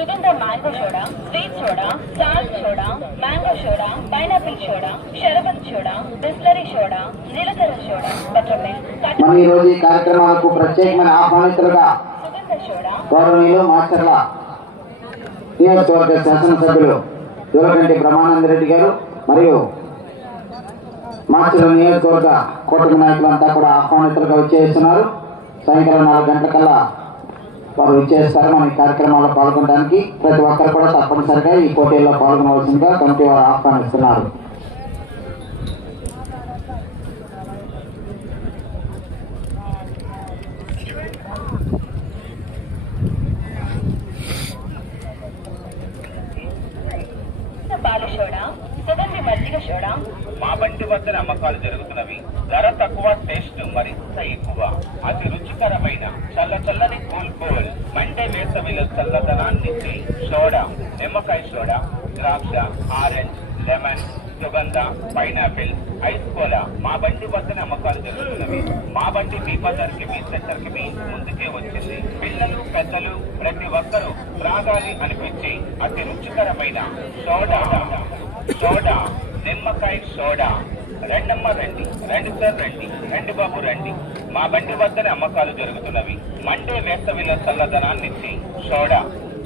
సుగంధ mango soda sweet soda salt soda mango soda pineapple soda sharbat soda Bisleri soda జీలకర్ర soda buttermilk cut మనం ఈ రోజు ఈ కార్యక్రమాలకు ప్రత్యేకమైన ఆహ్వానితులుగా గౌరవనీయులు మాస్టర్ల నియోజకవర్గ శాసనసభ్యులు యువకంటి బ్రహ్మానంద రెడ్డి గారు మరియు మాస్టర్ల నియోజకవర్గ కూటమి నాయకులంతా కూడా ఆహ్వానితులుగా వచ్చేస్తున్నారు. సాయంకాలం నాలుగు గంటలకల్లా వారు ఇచ్చేస్తారు మన ఈ కార్యక్రమాల్లో పాల్గొనడానికి. ప్రతి ఒక్కరు కూడా తప్పనిసరిగా ఈ పోటీల్లో పాల్గొనవలసిందిగా కమిటీ వారు ఆహ్వానిస్తున్నారు. పాలు సోడా సుగంధ మజ్జిగ సోడా మా బండి వద్ద అమ్మకాలు జరుగుతున్నవి. ధర తక్కువ టేస్ట్ మరింత ఎక్కువ. అతి రుచికరమైన చల్ల చల్లని కూల్ కూల్ మండే వేసవిలో చల్లదనాన్నిచ్చే సోడా నిమ్మకాయ సోడా ద్రాక్ష ఆరెంజ్ లెమన్ సుగంధ పైనాపిల్ ఐస్ కోలా మా బండి వద్ద అమ్మకాలు జరుగుతున్నవి. మా బండి మీ బజార్కి మీ సెంటర్కి మీ ముందుకే వచ్చింది. పిల్లలు పెద్దలు ప్రతి ఒక్కరూ త్రాగాలి అనిపించే అతి రుచికరమైన సోడా. సోడా నిమ్మకాయ సోడా. రెండమ్మ రండి రెండు సార్ రండి రెండు బాబు రండి. మా బండి వద్దనే అమ్మకాలు జరుగుతున్నవి. మండే వేసవిలో చల్లదనాన్నిచ్చి సోడా.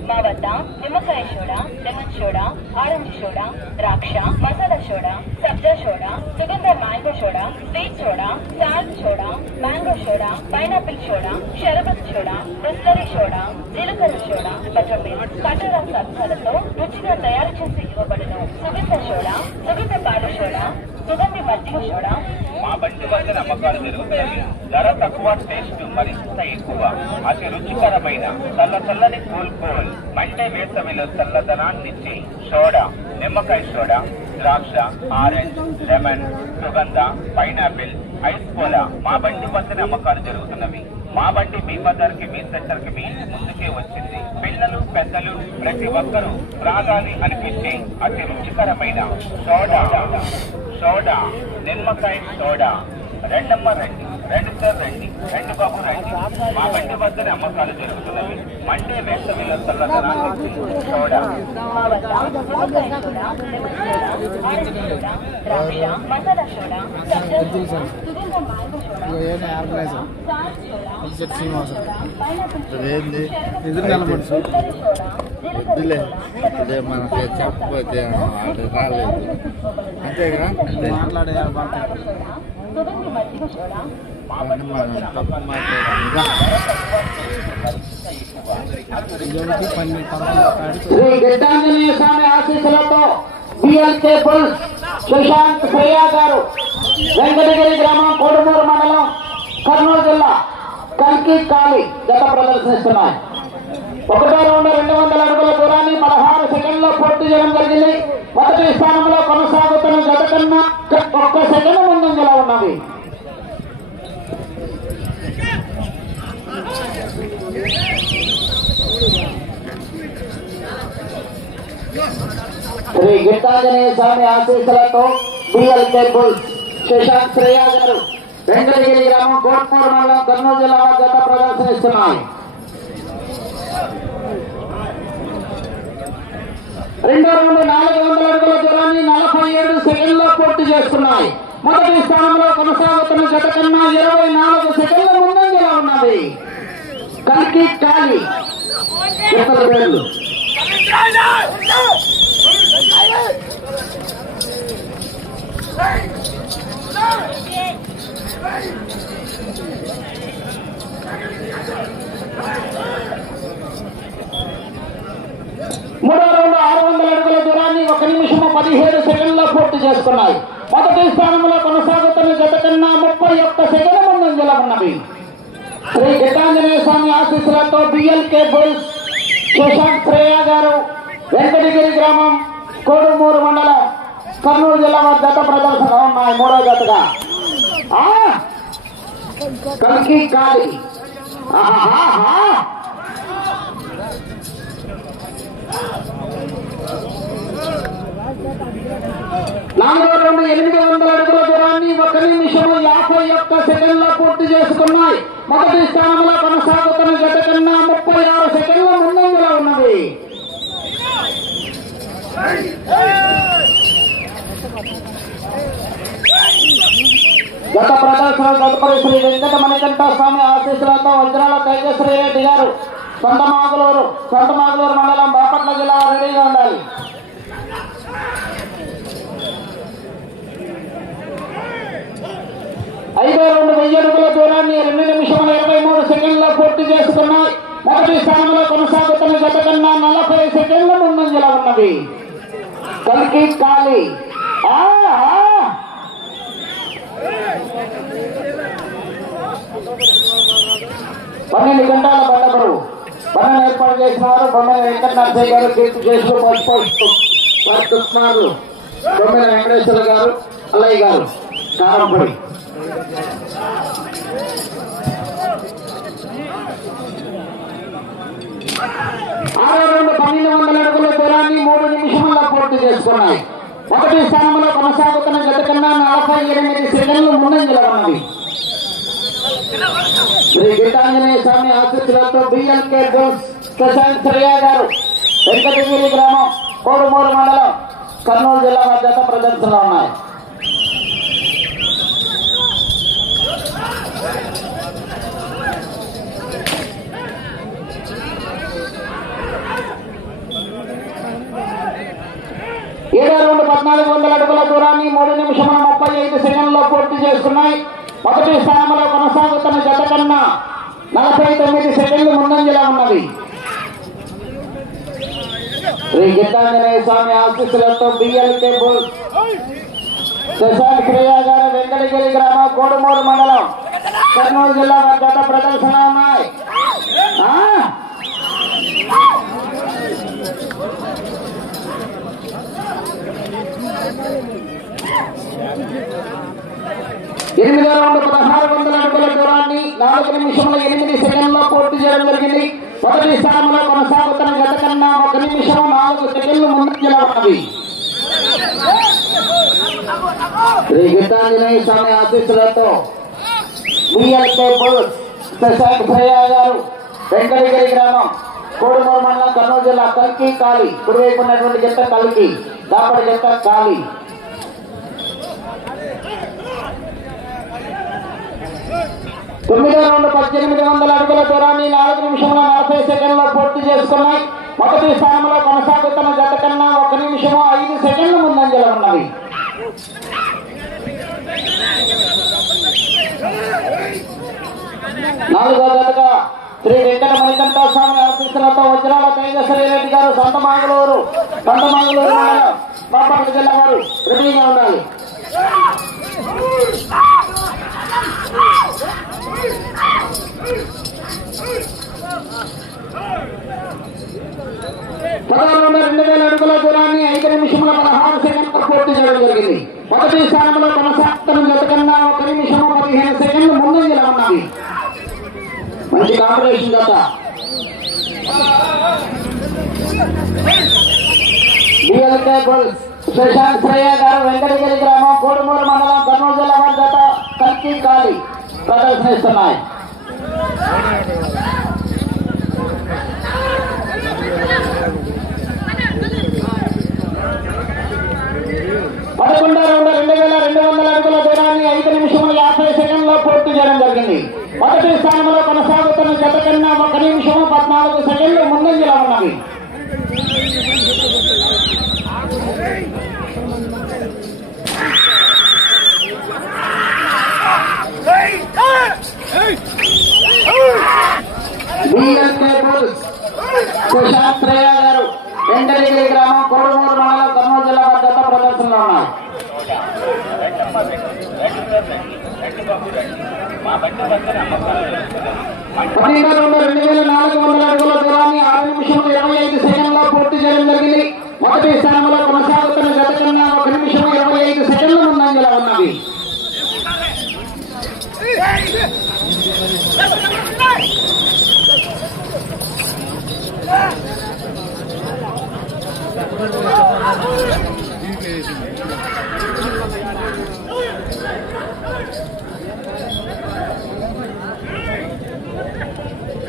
మా వద్ద నిమ్మకాయ soda lemon soda orange soda ద్రాక్ష మసాలా సోడా సబ్జా సోడా సుగంధ mango soda sweet soda salt soda mango soda pineapple soda sharbat soda Bisleri soda జీలకర్ర సోడా బటర్ కఠోర కటోరా సబ్జాలతో రుచిగా తయారు చేసి ఇవ్వబడును. సుగంధ సోడా సుగంధ పాలు సోడా సుగంధి మజ్జిగ సోడా. మా బండి వద్ద నమ్మకాలు జరుగుతాయి. ధర తక్కువ టేస్ట్ మరింత ఎక్కువ. అతి రుచికరమైన చల్ల చల్లని కూల్ కూల్ మండే వేసవిలో చల్లదనాన్నిచ్చి సోడా నిమ్మకాయ సోడా ద్రాక్ష ఆరెంజ్ లెమన్ సుగంధ పైనాపిల్ ఐస్ కోలా మా బండి వద్దనే అమ్మకాలు జరుగుతున్నవి. మా బండి మీ బజార్కి మీ సెంటర్కి మీ ముందుకే వచ్చింది. పిల్లలు పెద్దలు ప్రతి ఒక్కరూ త్రాగాలి అనిపించే అతి రుచికరమైన సోడా. సోడా నిమ్మకాయ సోడా. రెండమ్మ రండి. రెండు సార్ రండి. రెండు బాబు రండి. మా బండి వద్దనే అమ్మకాలు జరుగుతున్నవి. మండే వేసవిలో చల్లదనాన్ని ఎదురు నిలబడి వద్దులే అదే మనకి చెప్పకపోతే రాలేదు అంతేగా మాట్లాడే సుగంధి మజ్జిగ సోడా మనం తప్పు మాట్లాడాలి శ్రీ గిడ్డాంజనేయ స్వామి ఆశీస్సులతో బిఎల్కే పుల్స్ సుశాంత్ ప్రియా గారు వెంకటగిరి గ్రామం కోడుమూరు మండలం కర్నూలు జిల్లా కల్కి కాలి జత ప్రదర్శనిస్తున్నాయి. ఒకటో రౌండ్ రెండు వందల అడుగుల దూరాన్ని పదహారు సెకండ్లో పూర్తి చేయడం జరిగింది. మొదటి స్థానంలో కొనసాగుతున్న జత కన్నా ఒక్క సెకండ్ ముందంజలో ఉన్నది. శ్రీ గీతాంజనేయ స్వామి ఆశీస్సులతో బిఎల్కే బుల్స్ శశాంత్ శ్రేయా గారు వెంకటగిరి గ్రామం కోట్మూరు మండలం కర్నూలు జిల్లా జత ప్రదర్శనిస్తున్నాయి. రెండో రౌండ్ నాలుగు వందల అడుగుల దూరాన్ని నలభై ఏడు సెకండ్లో పూర్తి చేస్తున్నాయి. మొదటి స్థానంలో కొనసాగుతున్న గత కన్నా ఇరవై నాలుగు సెకండ్ల ముందంజలో ఉన్నది. కలికి కాలి Hey పేర్లు మూడో రౌండ్ ఆరు వందల అడుగుల దూరాన్ని ఒక నిమిషము పదిహేడు సెకండ్లో పూర్తి చేసుకున్నాయి. మొదటి స్థానంలో కొనసాగుతున్న గత కన్నా ముప్పై ఒక్క సెకండ్ ముందంజలో ఉన్నవి. శ్రీ గీతాంజనేయ స్వామి ఆశీస్సులతో బిఎల్కే బుల్స్ శశాంత్ శ్రేయ గారు వెంకటగిరి గ్రామం కోడుమూరు మండలం కర్నూలు జిల్లా వారి జత ప్రదర్శన ఉన్నాయి మూడో జతగా. ఆ? కాలి ఆహా నాలుగు ఎనిమిది వందల అడుగుల దూరాన్ని ఒక నిమిషం యాభై యొక్క సెకండ్ల పూర్తి చేసుకున్నాయి. మొదటి స్థానంలో కొనసాగుతున్న గత కన్నా ముప్పై ఆరు సెకండ్ల ముందంజలో ఉన్నది. గత ప్రదర్శన తదుపరి శ్రీ వెంకట మణికంఠ స్వామి ఆశీస్సులతో వజ్రాల తేజశ్రీ రెడ్డి గారు సొంత మాగులూరు సొంత మాగులూరు మండలం బాపట్ల జిల్లా రెడీగా ఉండాలి. ఐదో రెండు వెయ్యి అడుగుల దూరాన్ని రెండు నిమిషముల ఇరవై మూడు సెకండ్ల పూర్తి చేసుకున్నాయి మొదటి స్థానంలో కొనసాగుతున్న జత కన్నా నలభై సెకండ్ల ముందంజల ఉన్నది. కలికి కాలి. పన్నెండు గంటల బండబరు బండను ఏర్పాటు చేసిన వారు బొమ్మల వెంకటనరసయ్య గారు కీర్తి చేసులు పట్టుతున్నారు బొమ్మల వెంకటేశ్వర గారు అల్లయ్య గారు కారంపొడి. ఆరో రెండు పన్నెండు వందల అడుగుల దూరాన్ని మూడు నిమిషముల్లో పూర్తి చేసుకున్నాయి. మొదటి స్థానంలో కొనసాగుతున్న గత కన్నా నలభై ఎనిమిది సెకండ్లు ముందంజల ఉన్నది శ్రీ గీతాంజనేయ స్వామి ఆశీస్సులతో బిఎల్కే బోస్ ప్రశాంత్ శ్రేయ గారు వెంకటగిరి గ్రామం కోడుమూరు మండలం కర్నూలు జిల్లా మధ్య ప్రదర్శనలో ఉన్నాయి. ఏడో రెండు పద్నాలుగు వందల అడుగుల దూరాన్ని మూడు నిమిషముల ముప్పై ఐదు సెకండ్లో పూర్తి చేసుకున్నాయి. మొదటి స్థానంలో కొనసాగుతున్న జత కన్నా నలభై తొమ్మిది సెకండ్లు ముందంజలా ఉన్నది. శ్రీ గీతాంజనేయ స్వామి ఆశీస్సులతో బిఎల్కే బుల్. శశాంత్ క్రియా గారు వెంకటగిరి గ్రామం కోడుమూరు మండలం. కర్నూలు జిల్లా గత ప్రదర్శన ఉన్నాయి. ఎనిమిది రౌండ్ పదహారు వందల అడుగుల దూరాన్ని నాలుగు నిమిషంలో ఎనిమిది సెకండ్లో పూర్తి చేయడం జరిగింది. మొదటి స్థానంలో కొనసాగుతున్న గత కన్నా ఒక నిమిషం నాలుగు సెకండ్లు ముందంజలో ఉన్నది శ్రీ గీతాంజనేయ స్వామి ఆశీస్సులతో బిఎల్కే బోస్ శశాంక్ భయ్య గారు వెంకటగిరి గ్రామం. కోడుమూరు మండలం కర్నూలు జిల్లా కలికి కాలి. కుడివైపు ఉన్నటువంటి గెత్త కలికి. దాపడి గెత్త కాలి. తొమ్మిది రౌండ్ పద్దెనిమిది వందల అడుగుల దూరాన్ని నాలుగు నిమిషంలో నలభై సెకండ్లో పూర్తి చేసుకున్నాయి. మొదటి స్థానంలో కొనసాగుతున్న జత కన్నా ఒక నిమిషము ఐదు సెకండ్ల ముందంజల ఉన్నవి నాలుగో జతగా శ్రీ వెంకట మణికంఠ స్వామి ఆశీస్సులతో వజ్రాల తేజశ్వరి రెడ్డి గారు సొంత మంగళూరు సొంత మంగళూరు బాపట్ల జిల్లా వారు రెడీగా ఉండాలి పదహారు రెండు వేల అడుగుల దూరాన్ని ఐదు నిమిషముల పదహారు సెకండ్లు పూర్తి చేయడం జరిగింది మొదటి స్థానంలో కొనసాగుతున్న గతకన్నా ఒక నిమిషము పదిహేను సెకండ్లు ముందంజల ఉన్నది మంచి కాంపిటీషన్ జత డిఎల్కే గోల్స్ శశాంత్ శ్రేయ గారు వెంకటగిరి గ్రామం కోడుమూరు మండలం కర్నూలు జిల్లా వారి జత కల్కి కాలి ప్రదర్శనిస్తున్నాయి పదకొండు రెండు రెండు వేల రెండు వందల అడుగుల దూరాన్ని ఐదు నిమిషముల యాభై సెకండ్లో పూర్తి చేయడం జరిగింది. మొదటి స్థానంలో కొనసాగుతున్న జత కన్నా ఒక నిమిషం పద్నాలుగు సెకండ్లు ముందంజలో ఉన్నది. బిఎల్కే గారు వెంకటగిరి గ్రామం కోడుమూరు మండలం కర్నూలు జిల్లా వారి ప్రదర్శనలో ఉన్నారు. నాలుగు వందల అడుగుల పూర్తి చేయడం జరిగింది మొదటి స్థానంలో కొనసాగుతున్న గత కన్నా ఒక నిమిషం ఇరవై ఐదు సెకండ్ల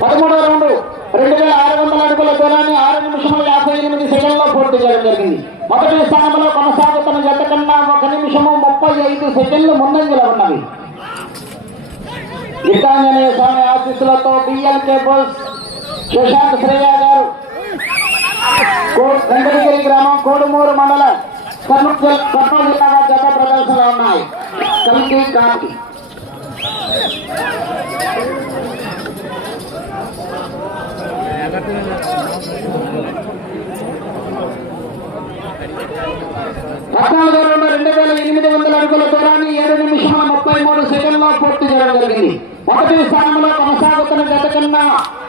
పదమూడవ రౌండ్. రెండు వేల ఆరు వందల అడుగుల దూరాన్ని ఆరు నిమిషముల యాభై ఎనిమిది సెకండ్లో పూర్తి చేయడం జరిగింది. మొదటి స్థానంలో కొనసాగుతున్న జత కన్నా ఒక నిమిషము ముప్పై ఐదు సెకండ్లు ముందంజలో ఉన్నవి. గీతాంజనేయ స్వామి ఆశీస్సులతో బిఎల్కే బోల్స్ సుశాంత్ శ్రేయ గారు. వెంకటగిరి గ్రామం కోడుమూరు మండలం కర్నూలు జిల్లా కర్నూలు జిల్లా జత ప్రదర్శనలో ఉన్నాయి. కలికి కాకి పద్నాలుగు రెండు వేల ఎనిమిది వందల అడుగుల దూరాన్ని ఏడు నిమిషాల ముప్పై మూడు సెకండ్లో పూర్తి చేయడం జరిగింది. మొదటి స్థానంలో కొనసాగుతున్న గత కన్నా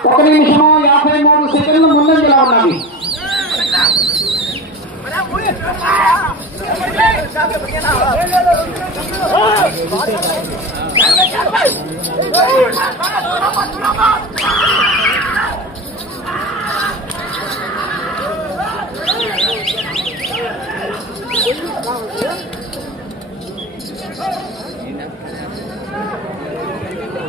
ఒక నిమిషము యాభై మూడు సెకండ్లు ముందంజలో ఉన్నవి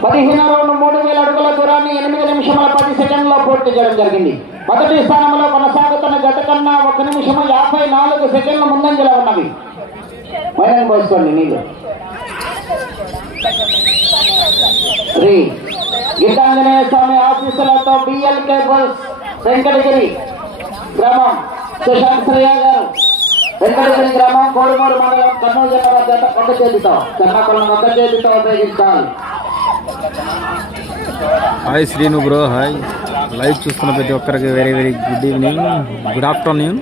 పదిహేను రౌండ్ మూడు వేల అడుగుల దూరాన్ని ఎనిమిది నిమిషముల పది సెకండ్లో పూర్తి చేయడం జరిగింది. మొదటి స్థానంలో కొనసాగుతున్న గత కన్నా ఒక నిమిషం యాభై నాలుగు సెకండ్ల ముందంజలో ఉన్నవి. మైనం పోసుకోండి నీళ్ళు. శ్రీ గీతాంజనేయ స్వామి ఆశీస్సులతో బిఎల్కే కేబుల్స్ వెంకటగిరి గ్రామం. సుశాంత్ శ్రేయ గారు వెంకటగిరి గ్రామం కోడుమూరు మండలం కర్నూలు జిల్లా వారి జత ఒక చేతితో చెన్నాకులను ఒక చేతితో ఉపయోగించాలి hi Srinu bro hi live చూస్తున్న ప్రతి ఒక్కరికి very very good evening good afternoon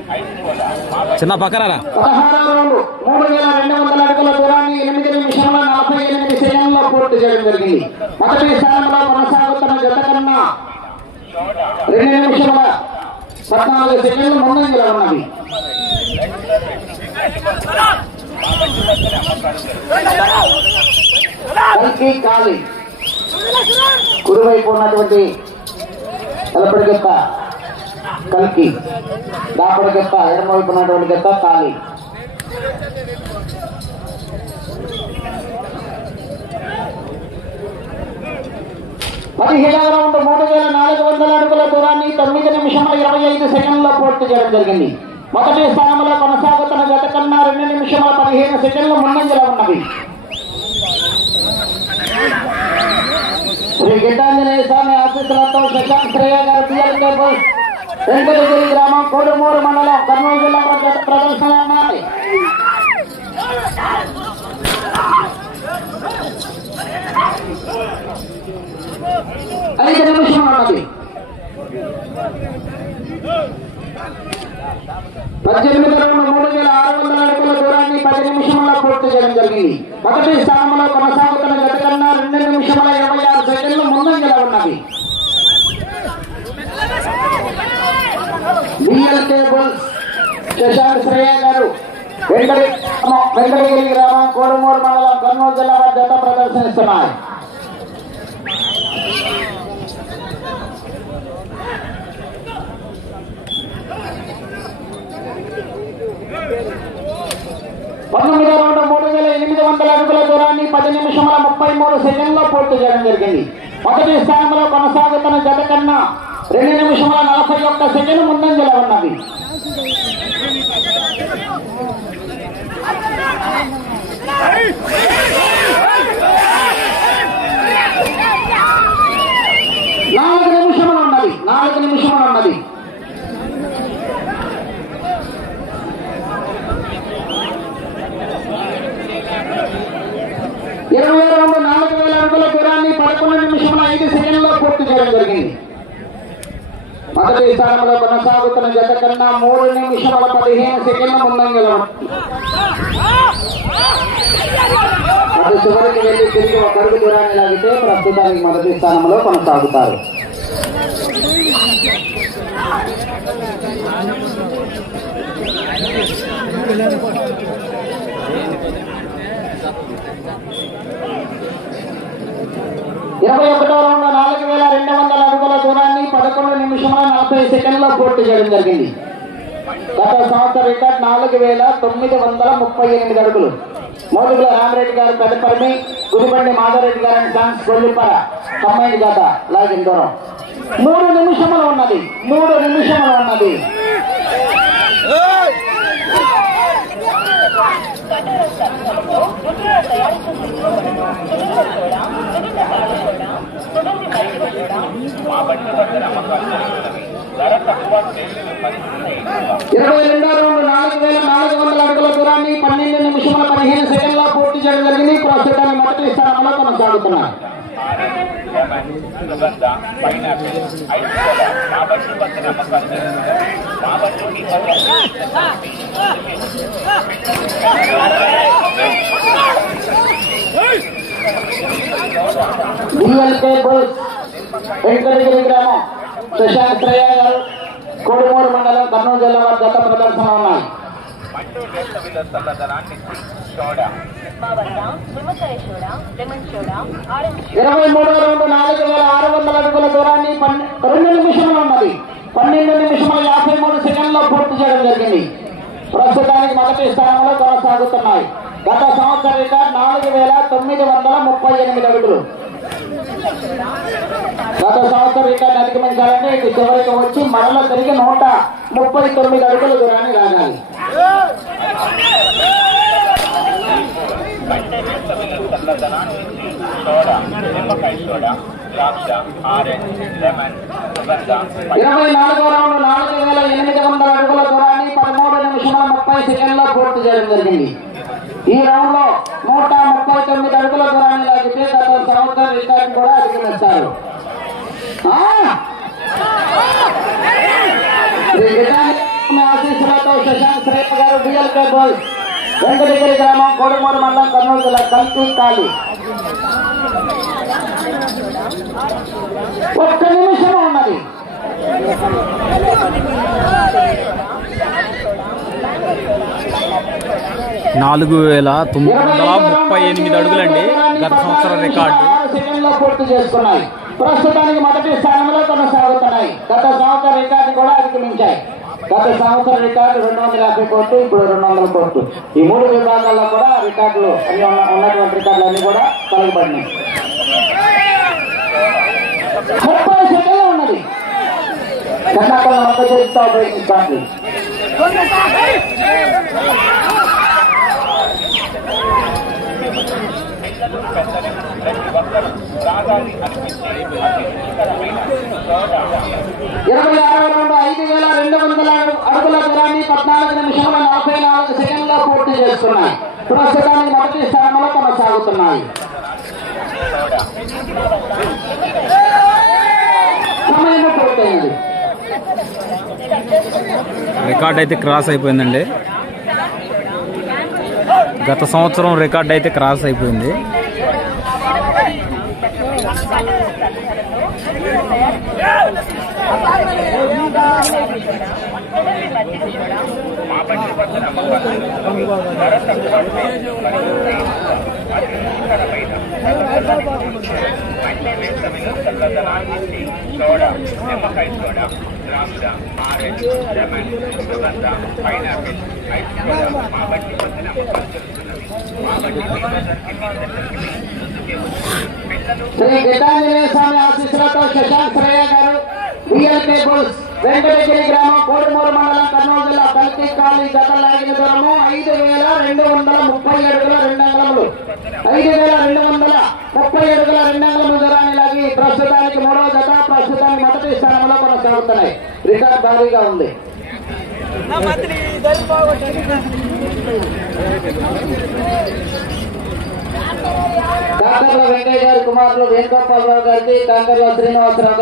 చిన్న పక్కరారా పదహారవ రౌండ్ మూడు వేల రెండు వందల అడుగుల దూరాన్ని ఎనిమిది నిమిషంలో నలభై ఎనిమిది సెకండ్లో పూర్తి చేయడం జరిగింది మొదటి స్థానంలో కొనసాగుతున్న జత కన్నా రెండు నిమిషముల పద్నాలుగు సెకండ్లు ముందంజలో ఉన్నవి కల్కి కాలి కుడివైపు ఉన్నటువంటి తలపడి గెత్త కల్కి దాపడి గెత్త ఎడమవైపు ఉన్నటువంటి గెత్త కాలి పదిహేడవ రౌండ్ మూడు వేల నాలుగు వందల అడుగుల దూరాన్ని తొమ్మిది నిమిషముల ఇరవై ఐదు సెకండ్లో పూర్తి చేయడం జరిగింది. మొదటి స్థానంలో కొనసాగుతున్న గత కన్నా రెండు నిమిషముల పదిహేను సెకండ్లు ముందంజలో ఉన్నవి. శ్రీ గిడ్డాంజనేయ స్వామి ఆశీస్సులతో శశాంత్ శ్రేయ గారు బిఎల్ వెంకటగిరి గ్రామం కోడుమూరు మండలం కర్నూలు జిల్లా ప్రదర్శన ఉన్నాయి ఐదు నిమిషం ఉన్నది. పద్దెనిమిది రౌండ్ మూడు వేల ఆరు వందల అడుగుల దూరాన్ని పది నిమిషంలో పూర్తి చేయడం జరిగింది. మొదటి స్థానంలో కొనసాగుతున్న గత కన్నా రెండు నిమిషముల ఇరవై ఆరు సెకండ్లు ముందంజలో ఉన్నవి బిఎల్ కేబుల్స్ శశాంత్ శ్రేయ గారు వెంకటగిరి గ్రామం కోడుమూరు మండలం కర్నూలు జిల్లా వారి జత ప్రదర్శనిస్తున్నారు పంతొమ్మిది రౌండ్ మూడు వేల ఎనిమిది వందల అడుగుల దూరాన్ని పది నిమిషముల ముప్పై మూడు సెకండ్లో పూర్తి చేయడం జరిగింది. మొదటి స్థానంలో కొనసాగుతున్న జత కన్నా రెండు నిమిషముల నలభై ఒక్క సెకండ్ ముందంజలో ఉన్నది నాలుగు నిమిషములు ఉన్నది నాలుగు నిమిషములు ఉన్నది ఇరవై రెండు నాలుగు వేల అడుగుల దూరాన్ని పదకొండు నిమిషముల ఐదు సెకండ్లో పూర్తి చేయడం జరిగింది మొదటి స్థానంలో కొనసాగుతున్న జత కన్నా మూడు నిమిషాల పదిహేను సెకండ్ల ముందంజలో అటు చివరికి వెళ్ళి తిరిగి ఒక అడుగు దూరాన్ని లాగితే ప్రస్తుతానికి మొదటి స్థానంలో కొనసాగుతారు Thank you. ఇరవై ఒకటో రౌండ్ నాలుగు వేల రెండు వందల అడుగుల దూరాన్ని పదకొండు నిమిషముల నలభై సెకండ్లో పూర్తి చేయడం జరిగింది. గత సంవత్సర రికార్డ్ నాలుగు వేల తొమ్మిది వందల ముప్పై ఎనిమిది అడుగులు. మౌలికల రామరెడ్డి గారు పెద్దపరిమి గుడిబండి మాధవరెడ్డి గారు అండ్ సన్స్ గొల్లిపర గత లాగిన దూరం. మూడు నిమిషములు ఉన్నది మూడు నిమిషములు ఉన్నది కట్టర సర్వలకు ఉద్యోగ తయారు చేసి సుగంధ సోడా సుగంధ పాల సోడా అమ్మకాలు జరుగుతున్నవి ధర తక్కువ టేస్ట్ మరింత ఎక్కువ ఇరవై రెండో రౌండ్ నాలుగు వేల నాలుగు వందల అడుగుల దూరాన్ని పన్నెండు నిమిషముల పదిహేను సెకండ్ల పూర్తి చేయడం జరిగింది. ప్రస్తుతాన్ని మొదటి స్థానంలో కొనసాగుతున్నారు వెంకటగిరి గ్రామం. శశాంక్ శ్రేయ గారు కోడుమూరు మండలం కర్నూలు జిల్లా వారి గత ప్రదర్శన ఉన్నాయి. ఇరవై మూడో రౌండ్ నాలుగు వేల ఆరు వందల అడుగుల దూరాన్ని రెండు నిమిషంలో ఉన్నది. పన్నెండు నిమిషముల యాభై మూడు సెకండ్లో పూర్తి చేయడం జరిగింది. ప్రస్తుతానికి మొదటి స్థానంలో కొనసాగుతున్నాయి. గత సంవత్సర రికార్డ్ నాలుగు వేల తొమ్మిది వందల ముప్పై ఎనిమిది అడుగులు. గత సంవత్సరం రికార్డు అధిగమించాలంటే ఇటు చివరికి వచ్చి మరల తిరిగి నూట ముప్పై తొమ్మిది అడుగుల దూరాన్ని రాగాలి ఇరవై నాలుగో రౌండ్ నాలుగు వేల ఎనిమిది వందల అడుగుల దూరాన్ని పదమూడు నిమిషముల ముప్పై సెకండ్లో పూర్తి చేయడం జరిగింది. ఈ రౌండ్లో నూట ముప్పై తొమ్మిది అడుగుల దూరాన్ని లాగితే గత సంవత్సరం రికార్డు కూడా అధిగమిస్తారు. ఆశీస్సులతో శశాంక్ శ్రేయ గారు బిఎల్కే బాయ్ వెంకటగిరి గ్రామం కోడుమూరు మండలం కర్నూలు జిల్లా కల్పి కాళీ ఒక్క నిమిషం ఉన్నది నాలుగు వేల తొమ్మిది వందల ముప్పై ఎనిమిది అడుగులండి గత సంవత్సరం రికార్డు. సెకండ్లో పూర్తి చేసుకున్నాయి. ప్రస్తుతానికి మొదటి స్థానంలో కొనసాగుతున్నాయి. గత సంవత్సర రికార్డు కూడా అధిగమించాయి. గత సంవత్సర రికార్డు రెండు వందల యాభై కోట్లు ఇప్పుడు రెండు వందల కోట్లు. ఈ మూడు విభాగాల్లో కూడా రికార్డులు అన్ని ఉన్నటువంటి రికార్డులు అన్ని కూడా కలగబడినాయి ముప్పై సెకండ్లు ఉన్నది. కర్ణాటక మొక్క చేస్తా ప్రయత్నిస్తాను Thank you. ఇరవై ఆరవ రౌండ్ ఐదు వేల రెండు వందల అడుగుల దూరాన్ని పద్నాలుగు నిమిషముల నలభై నాలుగు సెకండ్లో పూర్తి చేస్తున్నాయి ప్రస్తుతానికి మొదటి స్థానంలో కొనసాగుతున్నాయి సమయం పూర్తయింది రికార్డ్ అయితే క్రాస్ అయిపోయిందండి. గత సంవత్సరం రికార్డ్ అయితే క్రాస్ అయిపోయింది మా బండి పక్కన అమ్మకాలు జరుగుతున్నవి ధర తక్కువ టేస్ట్ మరింత ఎక్కువ అతి రుచికరమైన మండే వేసవిలో చల్లదనాన్ని సోడా నిమ్మకాయ సోడా ద్రాక్ష ఆరెంజ్ లెమన్ సుగంధ పైనాపిల్ ఐస్ కోలా మా బండి పక్కన అమ్మకాలు జరుగుతున్నవి మా బండి మీద జరిగింది పిల్లలు శ్రీ గీతాంజనేయ స్వామి ఆశీస్సులతో శశాంక్ శ్రేయ గారు రియల్ బుల్స్ వెంకటగిరి గ్రామం కోడుమూరు మండలం కర్నూలు జిల్లా కల్తీ కాలనీ గత లాగిన దూరము ఐదు వేల రెండు వందల ముప్పై అడుగుల రెండు అంగళములు ఐదు వేల రెండు వందల ముప్పై అడుగుల రెండు అంగళముల దూరాన్ని లాగి ప్రస్తుతానికి మూడవ జత ప్రస్తుతానికి మొదటి స్థానంలో కొనసాగుతున్నాయి. రికార్డ్ భారీగా ఉంది. డాక్టర్ల వెంకయ్య గారి కుమారులు వేణుగోపాలరావు గారికి డాక్టర్ల శ్రీనివాసరావు